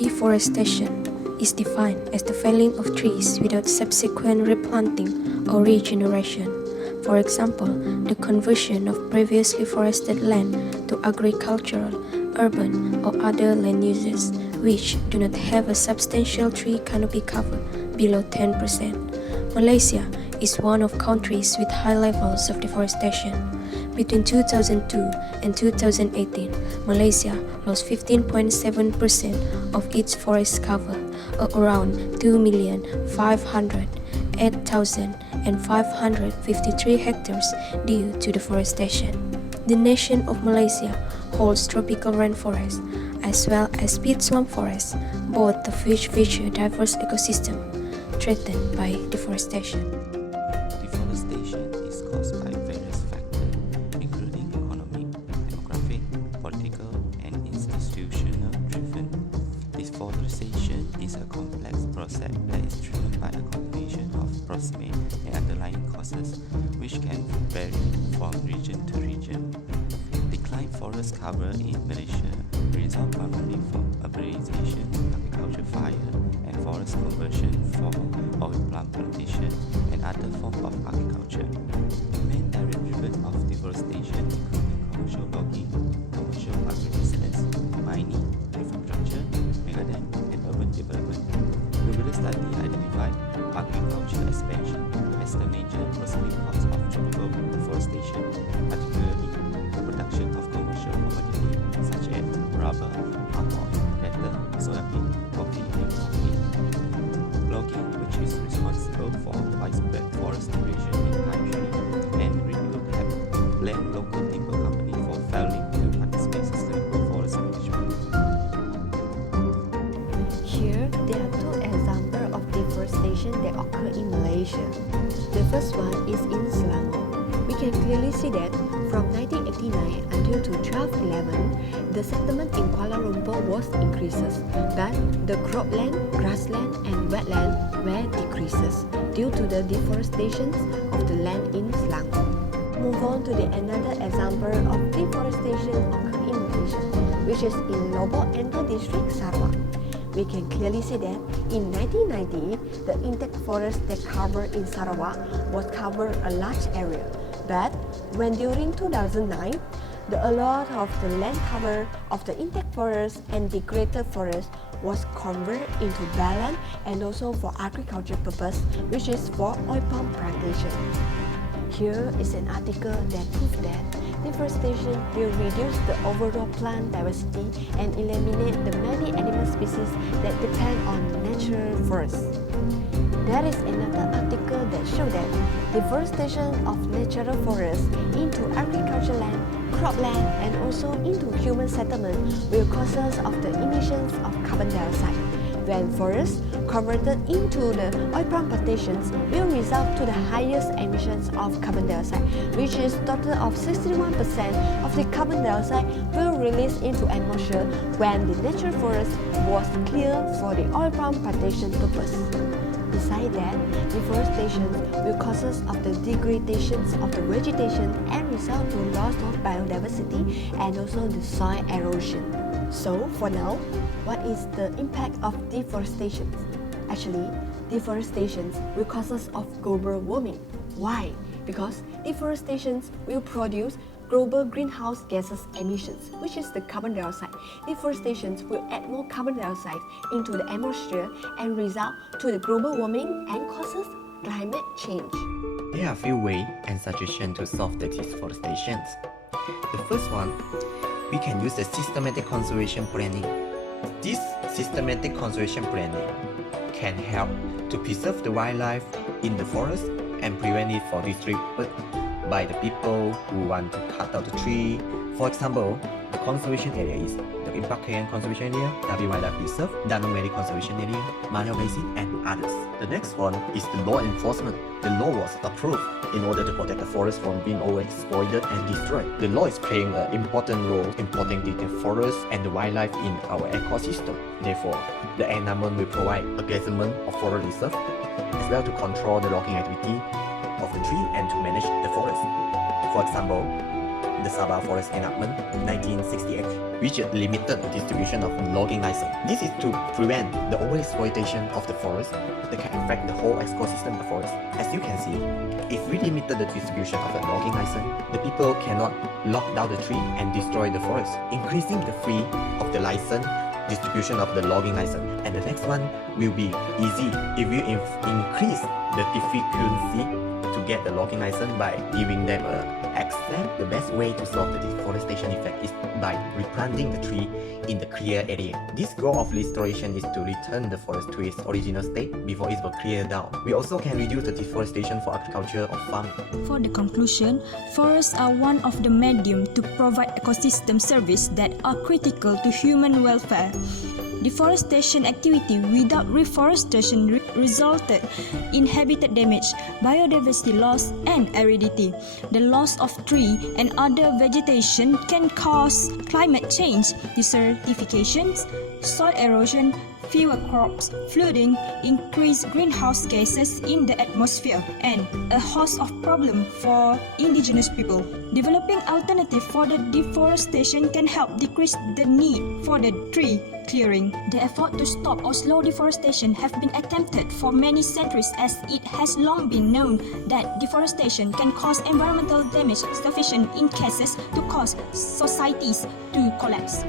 Deforestation is defined as the felling of trees without subsequent replanting or regeneration. For example, the conversion of previously forested land to agricultural, urban, or other land uses which do not have a substantial tree canopy cover below 10%. Malaysia is one of countries with high levels of deforestation. Between 2002 and 2018, Malaysia lost 15.7% of its forest cover, or around 2,508,553 hectares due to deforestation. The nation of Malaysia holds tropical rainforests as well as peat swamp forests, both of which feature diverse ecosystem threatened by deforestation. Deforestation is caused by various factors, including economic, demographic, political, and institutional driven. Deforestation is a complex process that is driven by a combination of proximate and underlying causes, which can vary from region to region. Declined forest cover in Malaysia result primarily from urbanization, agriculture fire, and forest conversion for oil palm plantation and other forms of agriculture. The main area of deforestation include commercial logging, commercial agribusiness, mining, infrastructure, megadam, and urban development. Previous study identified agriculture expansion as the major proximate cause of tropical deforestation, particularly the production of commercial commodities such as rubber, palm oil, leather, soybean, coffee, and coffee. Logging, which is responsible for widespread forest degradation in the country, and renewable have blamed local timber company for failing to participate in sustainable forest management. Here, there are two examples of deforestation that occur in Malaysia. The first one is in Selangor. We can clearly see that from 1989 until to 1211, the settlement in Kuala Lumpur was increases, but the cropland, grassland, and wetland were decreases due to the deforestation of the land in Selangor. Move on to the another example of deforestation occur in Malaysia, which is in Lombok Enter District, Sarawak. We can clearly see that in 1990, the intact forest that covered in Sarawak was covered a large area. But when during 2009, a lot of the land cover of the intact forest and degraded forest was converted into barren and also for agriculture purpose, which is for oil palm plantation. Here is an article that proves that deforestation will reduce the overall plant diversity and eliminate the many animal species that depend on natural forests. There is another article that shows that deforestation of natural forests into agriculture land, cropland, and also into human settlement will cause of the emissions of carbon dioxide. When forests converted into the oil palm plantations will result to the highest emissions of carbon dioxide, which is total of 61% of the carbon dioxide will release into atmosphere when the natural forest was cleared for the oil palm plantation purpose. Besides that, deforestation will cause of the degradation of the vegetation and result to loss of biodiversity and also the soil erosion. So for now, what is the impact of deforestation? Actually, deforestation will cause of global warming. Why? Because deforestation will produce global greenhouse gases emissions, which is the carbon dioxide. Deforestation will add more carbon dioxide into the atmosphere and result to the global warming and causes climate change. There are a few ways and suggestions to solve the deforestation. The first one, we can use the systematic conservation planning. This systematic conservation planning can help to preserve the wildlife in the forest and prevent it from disturbed by the people who want to cut out the tree. For example, the conservation area is the Impakayan Conservation Area, Dabi Wildlife Reserve, Danang Valley Conservation Area, Manao Basin, and others. The next one is the law enforcement. The law was approved in order to protect the forest from being overexploited and destroyed. The law is playing an important role in protecting the forest and the wildlife in our ecosystem. Therefore, the enactment will provide a measurement of forest reserve as well to control the logging activity of the tree and to manage the forest. For example, the Sabah Forest Enactment 1968, which limited the distribution of logging license. This is to prevent the overexploitation of the forest that can affect the whole ecosystem of the forest. As you can see, if we limited the distribution of the logging license, the people cannot log down the tree and destroy the forest, increasing the free of the license distribution of the logging license. And the next one will be easy if you increase the difficulty to get the logging license by giving them access. The best way to solve the deforestation effect is by replanting the tree in the clear area. This goal of restoration is to return the forest to its original state before it was cleared down. We also can reduce the deforestation for agriculture or farming. For the conclusion, forests are one of the medium to provide ecosystem service that are critical to human welfare. Deforestation activity without reforestation resulted in habitat damage, biodiversity loss, and aridity. The loss of tree and other vegetation can cause climate change, desertification, soil erosion, fewer crops, flooding, increased greenhouse gases in the atmosphere, and a host of problems for indigenous people. Developing alternatives for the deforestation can help decrease the need for the tree clearing. The effort to stop or slow deforestation have been attempted for many centuries, as it has long been known that deforestation can cause environmental damage sufficient in cases to cause societies to collapse.